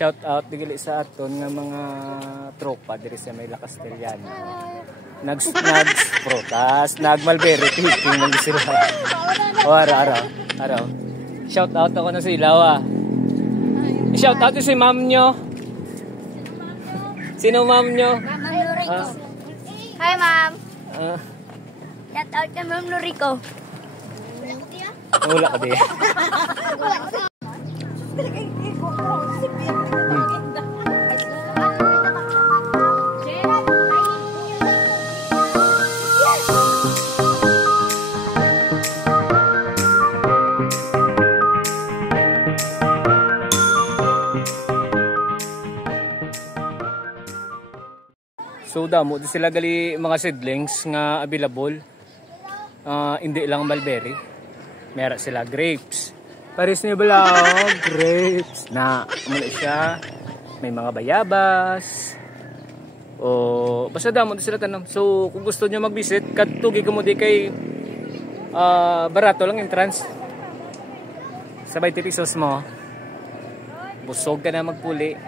shout out digili sa aton nga mga tropa diri sa may La Castellana. Nags-protas, nag-mulberry picking lang sila. O araw. Shout out ako na sa ilaw. Shout out si ma'am nyo. Sino ma'am nyo? Ma'am Lurico. Hi ma'am. Shout out kay Ma'am Lurico. Wala ka di. So damo di sila gali mga seedlings nga available. Hindi lang mulberry. Meron sila grapes. Paris ni bala grapes na muna siya. May mga bayabas. O basta damo di sila tanam. So kung gusto niyo mag-visit, kadtugi ko mo di kay barato lang entrance. Sa 20 pesos mo. Busog ka na magpuli.